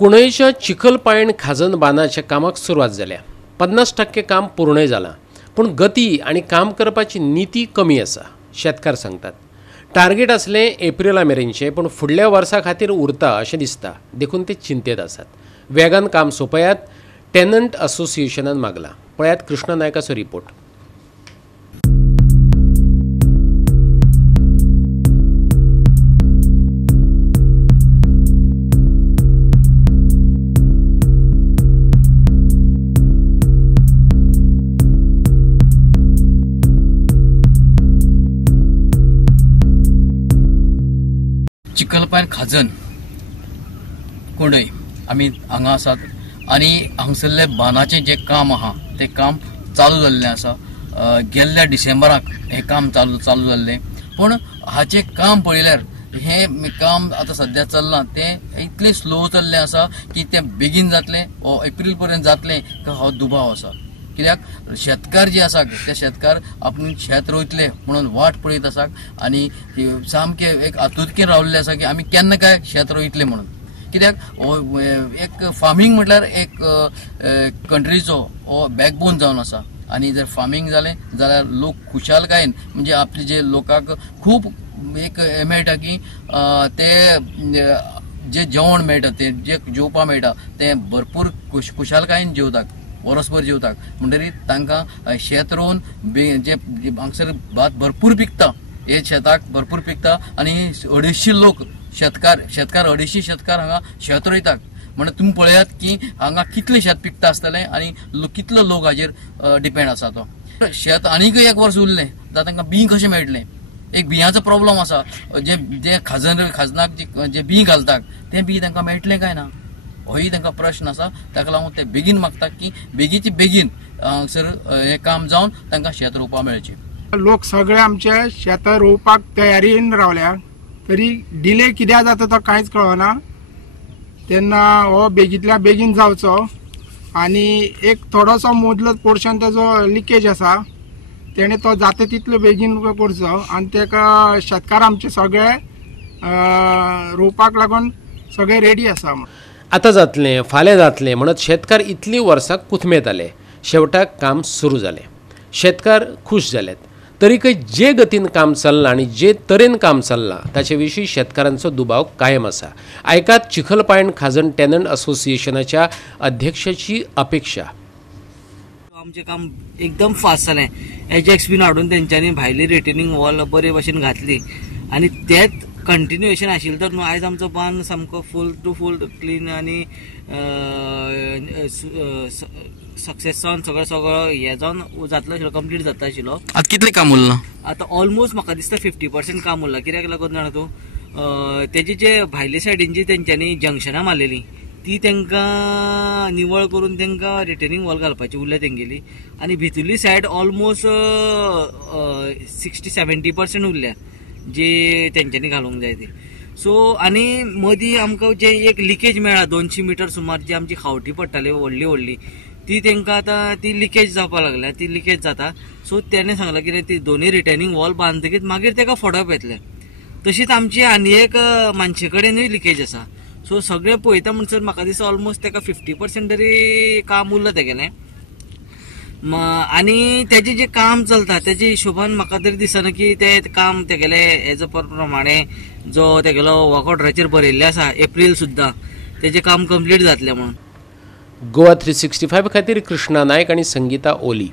कुणयच्या चिखलपायण खाजन बांदाच्या कामाक सुरवात जाल्या। 50% काम पूर्ण जाला, पण गती आणि काम करपाची नीती कमी आसा, शेतकार सांगतात। टार्गेट असले एप्रिला मेरेनचे, पण फुडल्या वर्सा खातीर उरता अशें दिसता, देखून ते चिंतेत आसात। वेगान काम सोपयात, टेनंट असोसिएशनान मागला। पळयात कृष्ण नायकाचो रिपोर्ट। चिखलपायण खाजन कुणय आमी हांगा आसात आनी हांगसरले बांदाचें जें काम आहा तें काम चालू जाल्लें आसा। गेल्ल्या डिसेंबराक हें काम चालू जाल्लें, पण हाचें काम पळयल्यार हें काम आतां सद्या चल्लां तें इतलें स्लो चल्लें आसा की तें बेगीन जातलें वो एप्रील पर्यंत जातलें हो दुबाव आसा। कित्याक शेतकार जे आसा ते शेतकार आपण शेत रोयतले म्हणून वाट पळयत आसा आनी सामके एक आतुरतेन रावल्ले आसा की आमी केन्ना काय शेत रोयतले म्हणून। कित्याक एक फार्मिंग म्हटल्यार एक कंट्रीचो हो बॅकबोन जावन आसा आनी जर फार्मिंग जालें जाल्यार लोक खुशालकायेन म्हणजे आपले जे लोकांक खूब एक हें मेळटा की ते जे जेवण मेळटा ते जे जेवपा मेळटा तें भरपूर खुशालकायेन जेवतात, वर्सभर जेवतात। म्हणटरीत तांकां शेत रोवन जे हांगसर भात भरपूर पिकता, हे शेताक भरपूर पिकता आनी 250 लोक शेतकार 250 शेतकार हांगा शेत रोयतात। म्हणजे तुम्ही पळयात की हांगा कितले शेत पिकता आसतलें आनी कितलो लोक हाजेर डिपेंड आसा तो। शेत आनीक एक वर्स उरलें जाल्यार तांकां बी कशें मेळटलें, एक बियांचो प्रॉब्लम आसा। जे खाजनाक जे बी घालतात तें बी तांकां मेळटलें काय ना, होय तांकां प्रश्न आसा। ताका लागून ते बेगीन मागतात की बेगीचे बेगीन हांगसर हें काम जावन तांकां शेत रोवपाक मेळचें। लोक सगळे आमचे शेत रोवपाक तयारीन रावल्या, तरी डिले कित्याक जाता तो कांयच कळना। तेन्ना हो बेगींतल्या बेगीन जावचो आनी एक थोडोसो मदलो पोर्शन तेजो लिकेज आसा तेणे तो जाता तितलो बेगीन करचो आनी तेका शेतकार आमचे सगळे रोवपाक लागून सगळे रेडी आसा। आता जातलें फाल्यां जातलें म्हणत शेतकार इतली वर्सां कुथमेताले, शेवटाक काम सुरू जालें। शेतकार खुश जालेत, तरीकय जे गतीन काम चल्लां आनी जे तरेन काम चल्लां ताचे विशीं शेतकारांचो दुबाव कायम आसा। आयकात चिखलपायण खाजन टेनंट असोसिएशनाच्या अध्यक्षाची अपेक्षा। आमचें काम एकदम फास्ट जालें, एजॅक्स बीन हाडून तेंच्यांनी भायली रिटेनिंग वॉल बरे भशेन घातली आनी तेच कंटिन्युएशन आशिल्लें तर न्हू आयज आमचो बांद सामको फूल टू फूल क्लीन आनी सक्सेस जावन सगळो हें जावन जातलो आशिल्लो, कंप्लीट जाता आशिल्लो। आतां कितलें काम उरलां? आतां ऑलमोस्ट म्हाका दिसता 50% काम उरलां। कित्याक लागून जाणा तूं, तेजी जे भायले सायडीन तेंच्यांनी जंक्शनां मारलेलीं ती तांकां निवळ करून तांकां रिटेनिंग वॉल घालपाची उरल्या तेंगेली आनी भितरली सायड ऑलमोस्ट 60-70% उरल्या जे तेंच्यांनी घालूंक जाय ती। सो आनी मदीं आमकां जे एक लिकेज मेळ्ळा 200 मिटर सुमार जी आमची खावटी पडटाली व्हडली ती तांकां आतां ती लिकेज जावपाक लागल्या, ती लिकेज जाता। सो तेणें सांगलां की ती दोनूय रिटेनिंग वॉल बांदतकीच मागीर ताका फडप येतलें। तशीच आमची आनी एक मानशे कडेनूय लिकेज आसा। सो सगळें पळयता म्हणसर म्हाका दिसता ऑलमोस्ट ताका 50% तरी काम उरलां तेगेलें। आनी तेजें जें काम चलता तेजे हिशोबान म्हाका तरी दिसना की तें काम तेगेलें एज प्रमाणे जो तेगेलो वर्क ऑर्डराचेर बरयल्लें आसा एप्रील सुद्दां तेजें काम कंप्लीट जातलें म्हणून। गोवा 365 खातीर कृष्णा नायक आनी संगीता ओली।